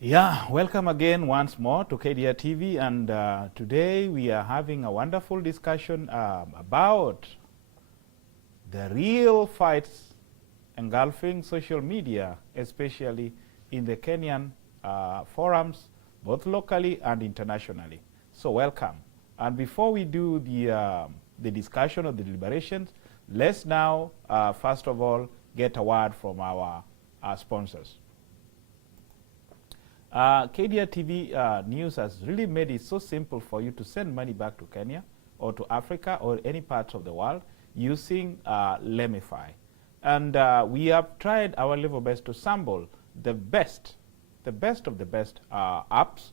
Yeah, welcome again once more to KDRTV, and today we are having a wonderful discussion about the real fights engulfing social media, especially in the Kenyan forums, both locally and internationally. So welcome. And before we do the discussion of the deliberations, let's now, first of all, get a word from our sponsors. KDRTV News has really made it so simple for you to send money back to Kenya or to Africa or any parts of the world using Lemify. And we have tried our level best to sample the best of the best apps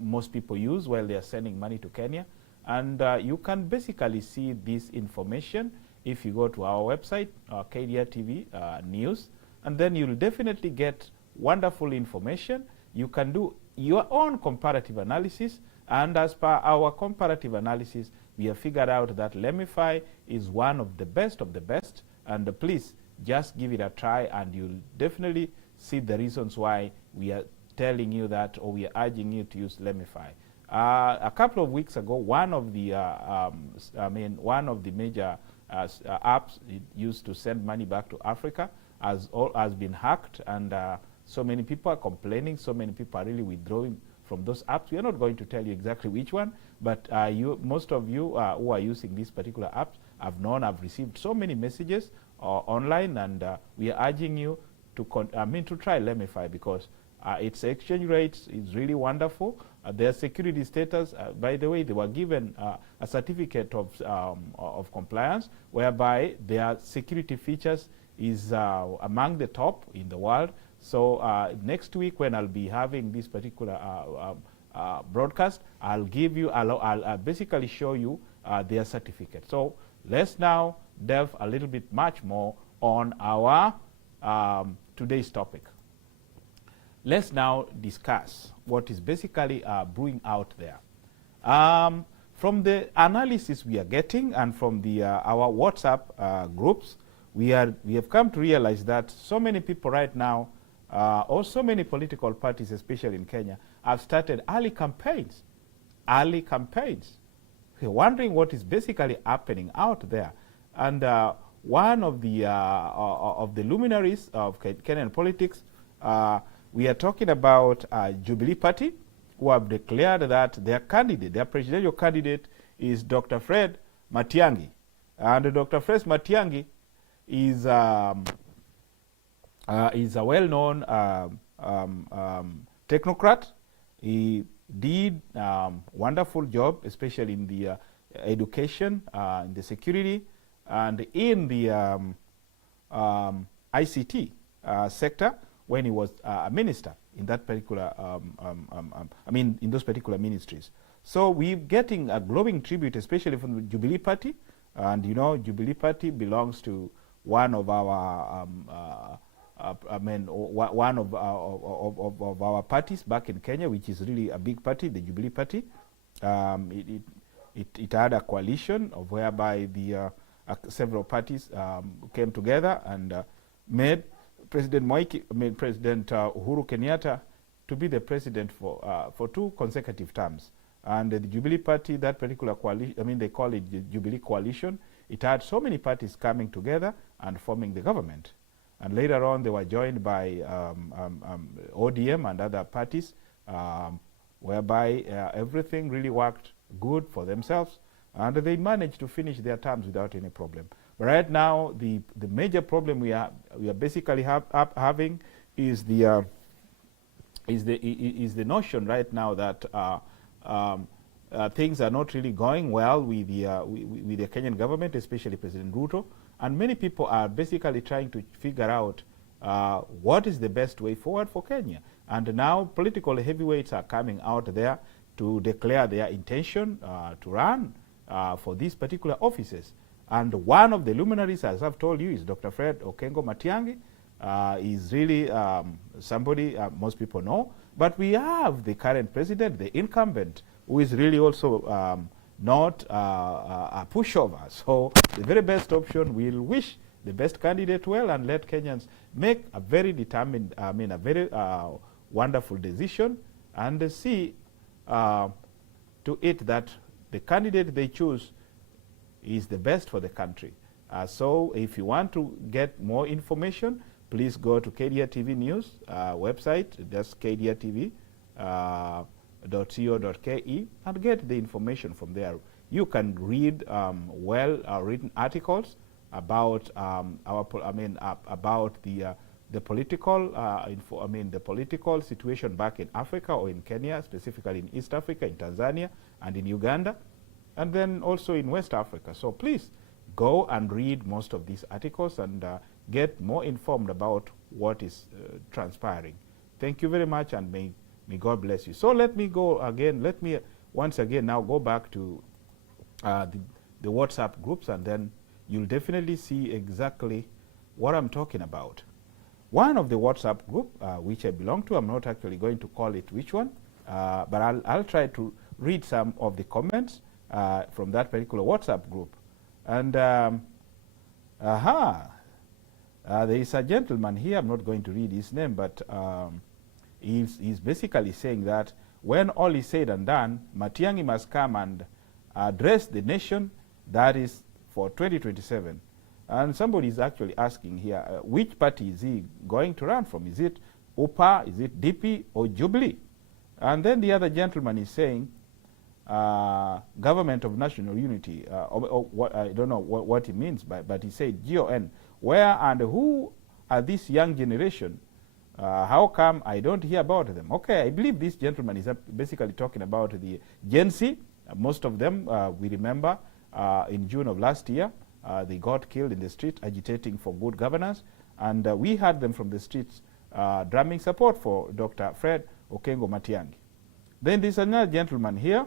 most people use while they are sending money to Kenya. And you can basically see this information if you go to our website, KDRTV News, and then you'll definitely get wonderful information. You can do your own comparative analysis, and as per our comparative analysis, we have figured out that Lemify is one of the best, and please just give it a try, and you'll definitely see the reasons why we are telling you that, or we are urging you to use Lemify. A couple of weeks ago, one of the major apps used to send money back to Africa has been hacked, and so many people are complaining, so many people are really withdrawing from those apps. We are not going to tell you exactly which one, but most of you who are using these particular apps have received so many messages online, and we are urging you to try Lemify, because its exchange rates is really wonderful. Their security status, by the way, they were given a certificate of compliance, whereby their security features is among the top in the world. So next week, when I'll be having this particular broadcast, I'll basically show you their certificate. So let's now delve a little bit much more on our today's topic. Let's now discuss what is basically brewing out there. From the analysis we are getting, and from our WhatsApp groups, we have come to realize that so many people right now, or so many political parties, especially in Kenya, have started early campaigns. We're wondering what is basically happening out there. And one of the luminaries of Kenyan politics, we are talking about Jubilee Party, who have declared that their presidential candidate, is Dr. Fred Matiang'i. And Dr. Fred Matiang'i is a well-known technocrat. He did wonderful job, especially in the education, in the security, and in the ICT sector when he was a minister in that particular, in those particular ministries. So we're getting a glowing tribute, especially from the Jubilee Party, and you know, Jubilee Party belongs to one of our one of our parties back in Kenya, which is really a big party, the Jubilee Party. It had a coalition of whereby the several parties came together and made President Uhuru Kenyatta to be the president for 2 consecutive terms. And the Jubilee Party, that particular coalition, they call it the Jubilee Coalition. It had so many parties coming together and forming the government. And later on, they were joined by ODM and other parties, whereby everything really worked good for themselves, and they managed to finish their terms without any problem. But right now, the major problem we are basically having is the notion right now that things are not really going well with the Kenyan government, especially President Ruto. And many people are basically trying to figure out what is the best way forward for Kenya. And now political heavyweights are coming out there to declare their intention to run for these particular offices. And one of the luminaries, as I've told you, is Dr. Fred Okengo Matiang'i. Is really somebody most people know. But we have the current president, the incumbent, who is really also not a pushover. So the very best option, we'll wish the best candidate well, and let Kenyans make a very determined, a very wonderful decision, and see to it that the candidate they choose is the best for the country. So if you want to get more information, please go to KDRTV News website, that's KDRTV. .co.ke, and get the information from there. You can read well-written articles about about the political the political situation back in Africa, or in Kenya, specifically in East Africa, in Tanzania, and in Uganda, and then also in West Africa. So please go and read most of these articles and get more informed about what is transpiring. Thank you very much, and may God bless you. So let me go again. Let me once again now go back to the WhatsApp groups, and then you'll definitely see exactly what I'm talking about. One of the WhatsApp group which I belong to, I'm not actually going to call it which one, but I'll try to read some of the comments from that particular WhatsApp group. And there is a gentleman here, I'm not going to read his name, but he's basically saying that when all is said and done, Matiang'i must come and address the nation, that is for 2027. And somebody is actually asking here, which party is he going to run from? Is it UPA, is it DP, or Jubilee? And then the other gentleman is saying, Government of National Unity, I don't know what he means, but he said GON. Where and who are this young generation? How come I don't hear about them? Okay, I believe this gentleman is basically talking about the Gen Z. Most of them, we remember, in June of last year, they got killed in the street agitating for good governance, and we heard them from the streets drumming support for Dr. Fred Okengo Matiang'i. Then there's another gentleman here.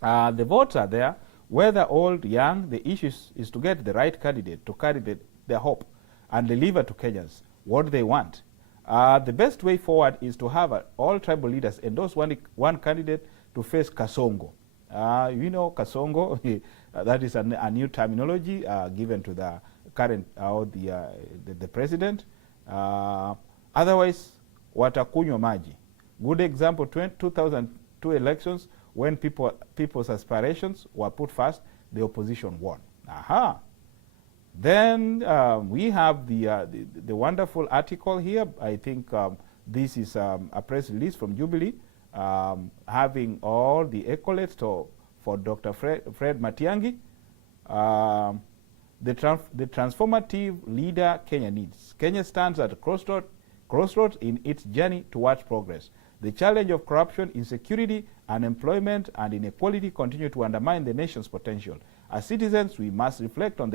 The votes are there, whether old, young. The issue is to get the right candidate to carry their hope and deliver to Kenyans what they want. The best way forward is to have all tribal leaders endorse one candidate to face Kasongo. You know Kasongo, that is a new terminology given to the current the president. Otherwise, watakunywa maji. Good example, 2002 elections, when people's aspirations were put first, the opposition won. Then we have the wonderful article here. I think this is a press release from Jubilee, having all the accolades for Dr. Fred Matiang'i, the transformative leader Kenya needs. Kenya stands at a crossroads in its journey towards progress. The challenge of corruption, insecurity, unemployment, and inequality continue to undermine the nation's potential. As citizens, we must reflect on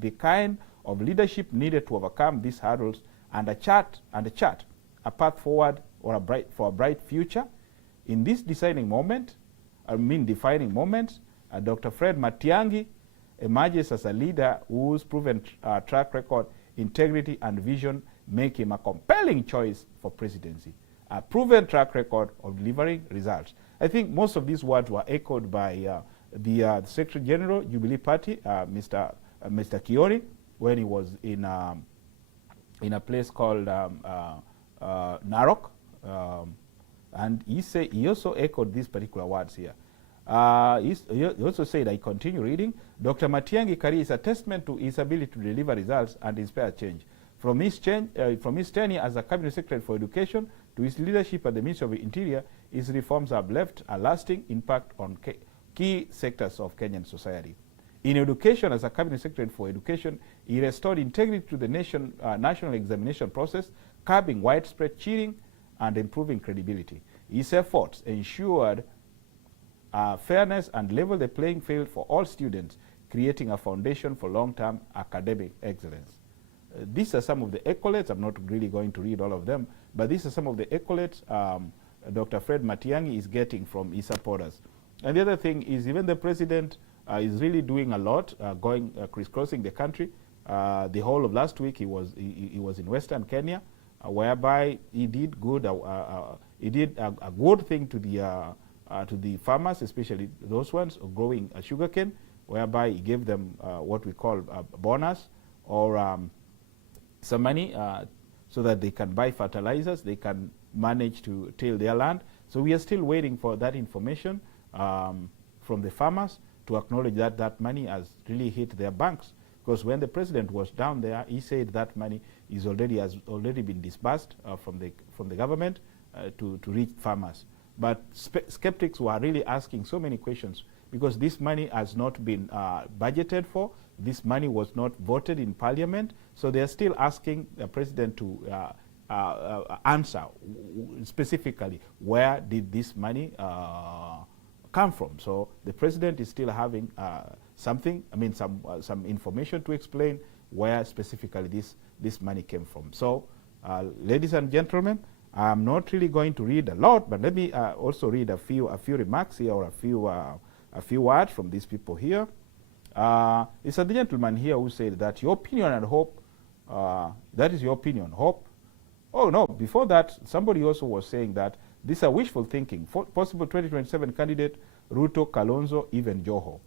the kind of leadership needed to overcome these hurdles and chart a path forward for a bright future. In this defining moment, Dr. Fred Matiang'i emerges as a leader whose proven track record, integrity, and vision make him a compelling choice for presidency. A proven track record of delivering results. I think most of these words were echoed by the Secretary General, Jubilee Party, Mr. Kioni, when he was in a place called Narok, and he also echoed these particular words here. He also said, I continue reading, Dr. Matiang'i carries a testament to his ability to deliver results and inspire change. From his tenure as a Cabinet Secretary for Education to his leadership at the Ministry of the Interior, his reforms have left a lasting impact on key sectors of Kenyan society. In education, as a Cabinet Secretary for Education, he restored integrity to the national examination process, curbing widespread cheating and improving credibility. His efforts ensured fairness and leveled the playing field for all students, creating a foundation for long-term academic excellence. These are some of the accolades. I'm not really going to read all of them, but these are some of the accolades Dr. Fred Matiang'i is getting from his supporters. And the other thing is, even the president is really doing a lot, crisscrossing the country. The whole of last week he was in Western Kenya, whereby he did good. He did a good thing to the farmers, especially those ones growing sugarcane, whereby he gave them what we call a bonus or some money so that they can buy fertilizers, they can manage to till their land. So we are still waiting for that information from the farmers to acknowledge that that money has really hit their banks. Because when the president was down there, he said that money has already been disbursed from the government to reach farmers. But skeptics were really asking so many questions because this money has not been budgeted for. This money was not voted in parliament. So they are still asking the president to answer specifically where did this money come from. So the president is still having some information to explain where specifically this money came from. So ladies and gentlemen, I'm not really going to read a lot, but let me also read a few remarks here, or a few words from these people here. It's a gentleman here who said that your opinion and hope, that is your opinion, hope. Oh no, before that, somebody also was saying that these are wishful thinking. Possible 2027 candidate, Ruto, Kalonzo, even Joho.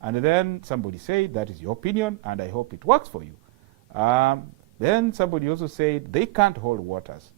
And then somebody said, that is your opinion, and I hope it works for you. Then somebody also said, they can't hold waters.